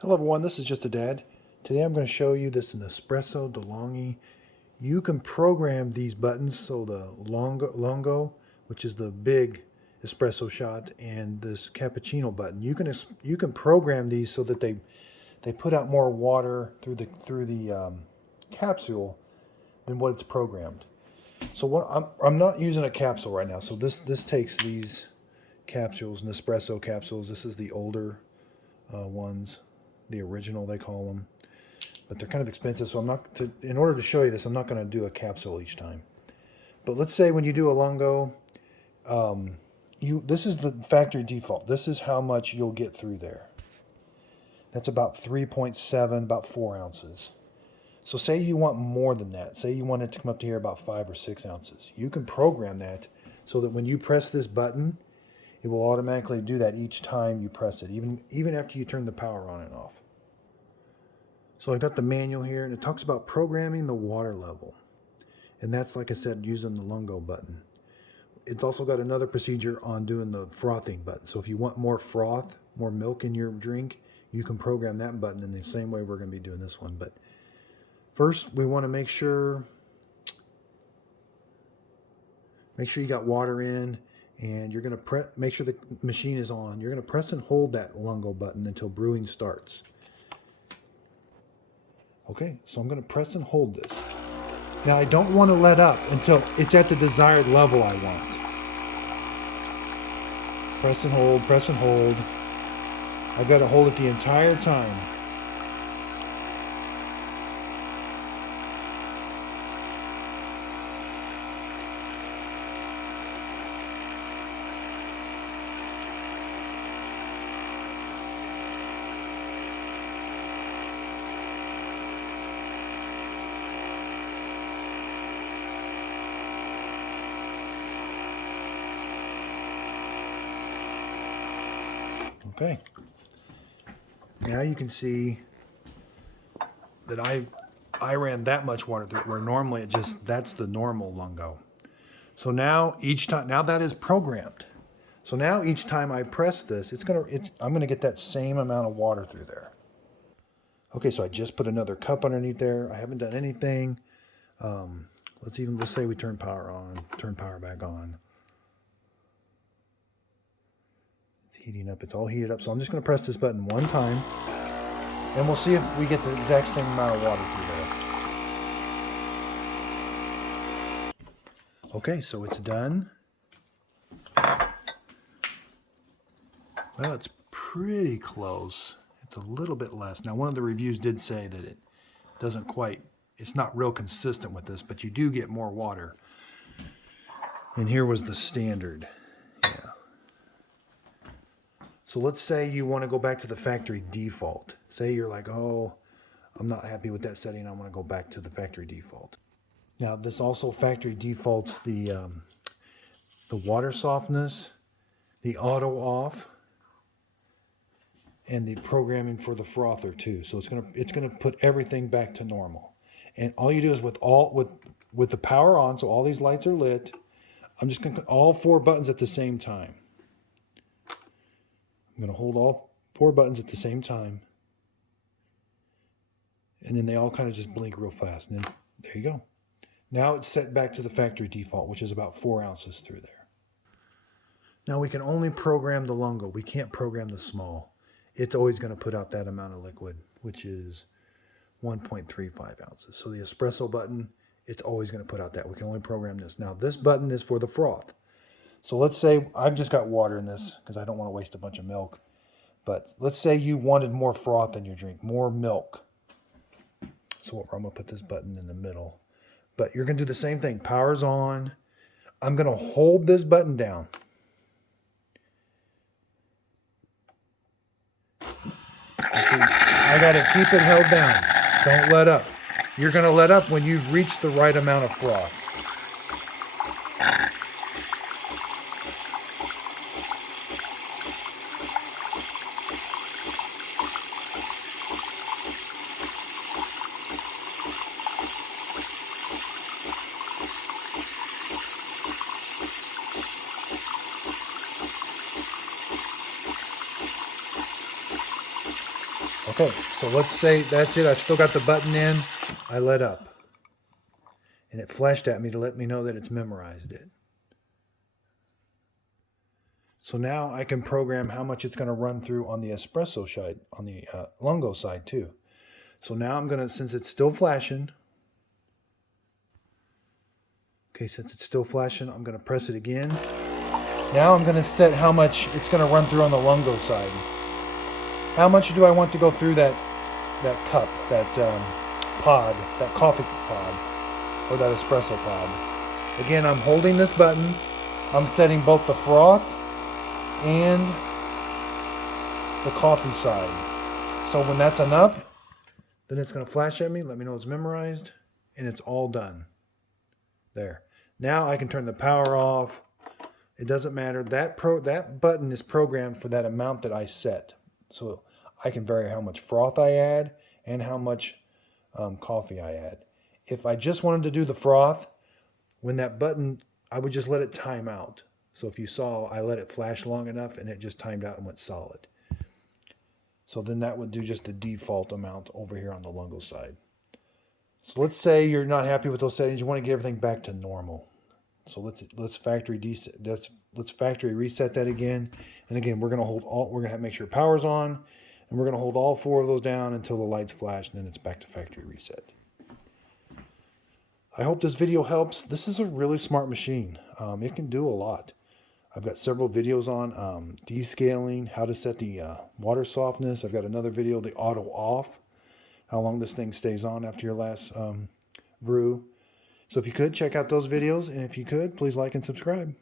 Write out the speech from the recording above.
Hello everyone, this is Just a Dad. Today I'm going to show you this Nespresso Delonghi. You can program these buttons, so the lungo, which is the big espresso shot, and this cappuccino button. You can program these so that they put out more water through the capsule than what it's programmed. So I'm not using a capsule right now. So this takes these capsules, Nespresso capsules. This is the older ones, the original they call them, but they're kind of expensive. So in order to show you this, I'm not going to do a capsule each time. But let's say when you do a lungo, this is the factory default. This is how much you'll get through there. That's about 3.7, about 4 ounces. So say you want more than that. Say you want it to come up to here about 5 or 6 ounces. You can program that so that when you press this button, it will automatically do that each time you press it, even after you turn the power on and off. So I've got the manual here, and it talks about programming the water level. And that's, like I said, using the lungo button. It's also got another procedure on doing the frothing button. So if you want more froth, more milk in your drink, you can program that button in the same way we're going to be doing this one. But first, we want to make sure you got water in, and you're going to make sure the machine is on. You're going to press and hold that lungo button until brewing starts. Okay, so I'm going to press and hold this. Now I don't want to let up until it's at the desired level I want. Press and hold, press and hold. I've got to hold it the entire time. Okay. Now you can see that I ran that much water through it, where normally that's the normal lungo. So now now that is programmed. So now each time I press this, I'm gonna get that same amount of water through there. Okay, so I just put another cup underneath there. I haven't done anything. Let's say we turn power on, turn power back on. Heating up. It's all heated up. So I'm just going to press this button one time, and we'll see if we get the exact same amount of water through there. Okay, so it's done. Well, it's pretty close. It's a little bit less. Now, one of the reviews did say that it's not real consistent with this, but you do get more water. And here was the standard. So let's say you want to go back to the factory default. Say you're like, oh, I'm not happy with that setting. I want to go back to the factory default. Now this also factory defaults the water softness, the auto off, and the programming for the frother too. So it's gonna put everything back to normal. And all you do is with the power on, so all these lights are lit. I'm just gonna put all 4 buttons at the same time. I'm going to hold all 4 buttons at the same time. And then they all kind of just blink real fast. And then there you go. Now it's set back to the factory default, which is about 4 ounces through there. Now we can only program the lungo. We can't program the small. It's always going to put out that amount of liquid, which is 1.35 ounces. So the espresso button, it's always going to put out that. We can only program this. Now this button is for the froth. So let's say I've just got water in this because I don't want to waste a bunch of milk. But let's say you wanted more froth in your drink, more milk. So I'm going to put this button in the middle. But you're going to do the same thing. Power's on. I'm going to hold this button down. I got to keep it held down. Don't let up. You're going to let up when you've reached the right amount of froth. Okay, so let's say that's it. I've still got the button in. I let up. And it flashed at me to let me know that it's memorized it. So now I can program how much it's going to run through on the espresso side, on the lungo side too. So now I'm going to, since it's still flashing, okay, since it's still flashing, I'm going to press it again. Now I'm going to set how much it's going to run through on the lungo side. How much do I want to go through that cup, that pod, that coffee pod, or that espresso pod? Again, I'm holding this button. I'm setting both the froth and the coffee side. So when that's enough, then it's going to flash at me, let me know it's memorized, and it's all done. There. Now I can turn the power off. It doesn't matter. That button is programmed for that amount that I set. So I can vary how much froth I add and how much coffee I add. If I just wanted to do the froth, when that button, I would just let it time out. So if you saw, I let it flash long enough and it just timed out and went solid. So then that would do just the default amount over here on the lungo side. So let's say you're not happy with those settings. You want to get everything back to normal. So let's factory reset that again. And again, we're going to have to make sure power's on, and we're going to hold all 4 of those down until the lights flash, and then it's back to factory reset. I hope this video helps. This is a really smart machine. It can do a lot. I've got several videos on descaling, how to set the water softness. I've got another video, the auto off, how long this thing stays on after your last brew. So if you could, check out those videos. And if you could, please like and subscribe.